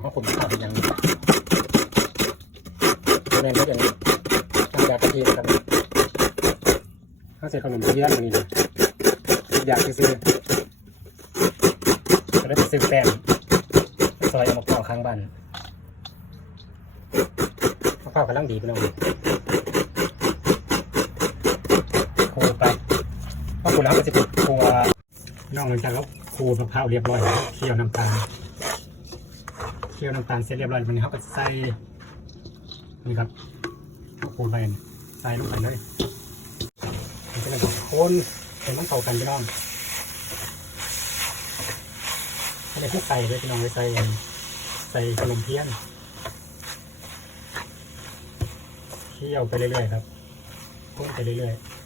องเขาผมข้าวเป็นอย่างนี้แนนก็อย่างนี้ตั้งแต่กะทินะครับข้าวใส่ขนมเทียนอย่างนี้เลยอยากซื้อก็ได้ไปซื้อแป้งซอยเอามาเผาข้างบ้านมะพร้าวกำลังดีพี่น้องโคไปพอคูแล้วก็จะเป็นครัวน้องหลังจากแล้วขูดมะพร้าวเรียบร้อยแล้วเคี่ยวน้ำตาล คี่ยวน้ำตาลเสร็จเรียบร้อยวันนี้เขาก็ใส่นี่ครับข้าวโพดไปใส่ลงไปเลยมันจะเป็นคนเป็นมันเข้ากันพี่น้องอันนี้ที่ใส่เลยพี่น้องไปใส่ใส่ขนมเทียนเคี่ยวไปเรื่อยๆครับคนไปเรื่อยๆ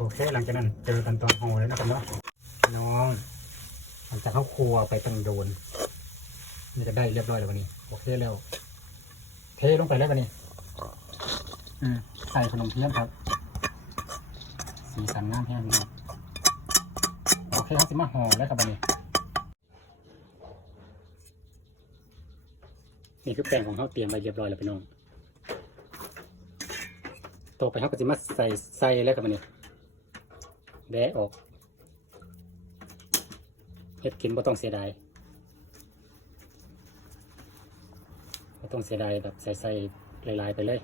โอเค หลังจากนั้นเจอกันตอนห่อเลยนะครับเนาะพี่น้องหลังจากเข้าครัวไปตั้งโดนนี่จะได้เรียบร้อยแล้ววันนี้โอเคแล้ว เทลงไปเลยวันนี้อืมใส่ขนมเทียนครับ สีสันงามแห้งพี่น้องโอเคครับสิมาห่อแล้วครับวันนี้นี่คือแป้งของเขาเตรียมไว้เรียบร้อยแล้วพี่น้องต่อไปเขาก็จะมาใส่ใส่แล้วครับวันนี้ แบะออกเฮ็ดกินบ่ต้องเสียดายบ่ต้องเสียดายแบบใส่ใส่ลายๆไปเลย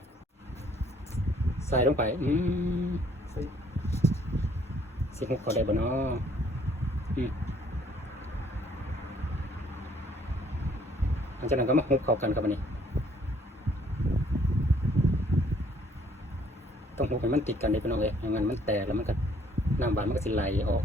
ใส่ลงไป อืมสิหกเขาได้บ่เนาะอืมหลังจากนั้นก็มาหุบเข้ากันครับอันนี้ต้องหุบให้มันติดกันเลยพี่น้องเลยไม่งั้นมันแตกแล้วมันก็ น้ำหวานมันก็สิไหลออก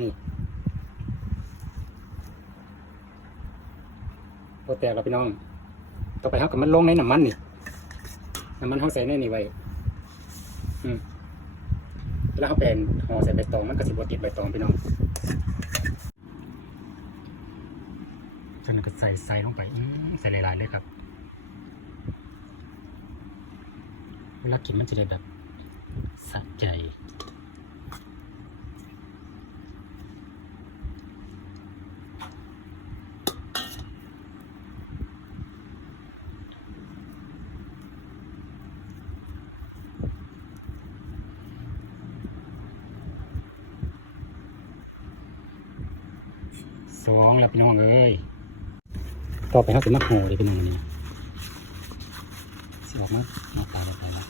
นี่พอแตกแล้วพี่น้อง ต่อไปเขากับมันลงในน้ำมันนี่น้ำมันเขาใส่ในนี่ไว้อืมแล้วเขาเป็นห่อใส่ใบตองมันก็สิบวติดใบตองพี่น้อง จนก็ใส่ใส่ลงไปใส่หลายๆเลยครับ เวลากินมันจะได้แบบสะใจสองแล้วพี่น้องเอ้ย ต่อไปเขาจะมาห่อเลยพี่น้องนี่สิออกมาหน้าตาแบบไหนละ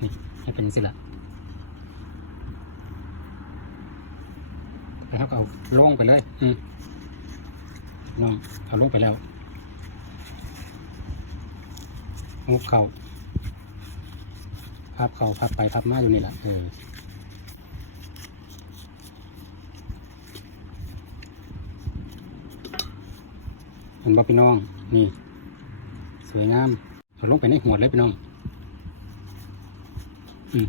นี่ให้เป็นอย่างนี้ละแล้วเขาก็เอาลงไปเลย อืมน้องเอาลงไปแล้วมุกเข่าพับเข่าพับไปพับมาอยู่นี่แหละเออ เห็นบ่พี่น้อง นี่ สวยงามเอาลงไปในหัวเลยพี่น้องอืม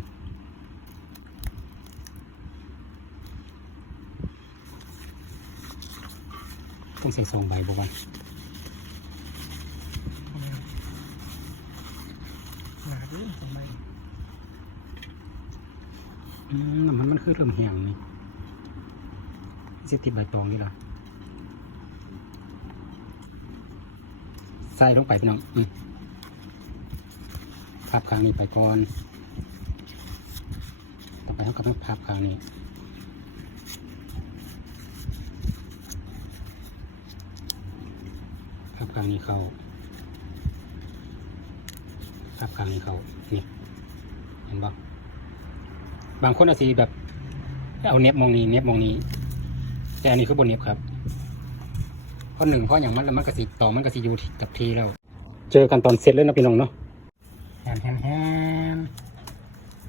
ต้องใส่ซองใบบ่วันหนาดิทำไมอืมน้ำมันมันคือเริ่มแห้งนี่สิติดใบตองนี่ล่ะ ส่ลงไปพี่น้องพับข้างนี้ไปก่อน ต่อไปเขาก็ต้องพับข้างนี้พับข้างนี้เข้าพับข้างนี้เข้านี่เห็นปะบางคนอาจจะแบบ เอาเน็บมองนี้เน็บมองนี้ แต่อันนี้คือบนเน็บครับ เพราะหนึ่งเพราะอย่างมันแล้วมันกระสิต่อมันกระสิอยู่ที่กับทีแล้ว เจอกันตอนเสร็จเลยนะพี่น้องเนาะแฮนแฮนแฮน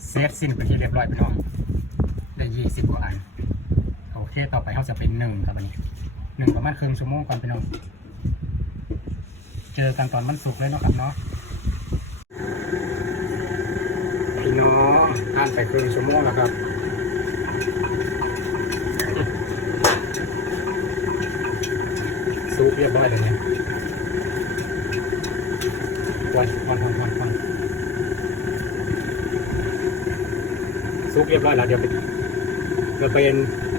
เสร็จสิ้นไปนที่เรียบร้อยพี่น้อง ได้ยี่สิบกว่าอันโอเคต่อไปเขาจะเป็นหนึ่งครับอันนี้หนึ่งประมาณครึ่งชั่วโมงก่อนพี่น้อง เจอกันตอนมันสุกร์เลยเนาะครับเนาะอ่านไปครึ่งชั่วโมงแล้วครับ ซุปเรียบร้อยเลยเนี่ยวันวันวันวันวันซุปเรียบร้อยแล้วเดี๋ยวไปเดี๋ยวไป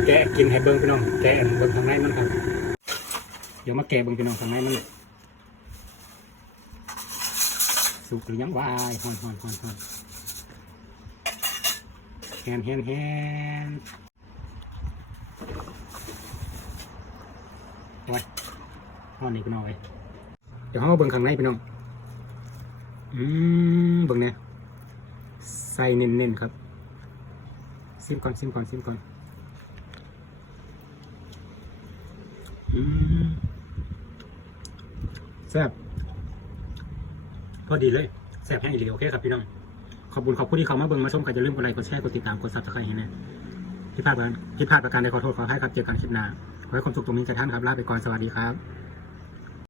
แกะกินให้เบิ้งพี่น้อง แกะเบิ้งข้างในมันครับ เดี๋ยวมาแกะเบิ้งพี่น้องข้างในมันสุกหรือยังวายฮอนฮอนฮอนฮอนแฮนแฮนแฮนไว้ ฮอนนี่พี่น้องไว้เดี๋ยวเขามาเบิ้งข้างในพี่น้องอืมเบิ้งเนี่ยใส่เน้นๆครับซิมก่อนซิมก่อนซิมก่อนอืมแซ่บพอดีเลยแซ่บแห้งอีหลีโอเคครับพี่น้องขอบคุณขอบคุณที่เขามาเบิ่งมาชมกันอย่าลืมกดไลค์กดแชร์กดติดตามกดซับสไครต์ให้นะที่พลาดประการที่พลาดประการใดขอโทษขอให้ครับเจอกันคลิปหน้าขอให้ความสุขตรงนี้แก่ท่านครับลาไปก่อนสวัสดีครับ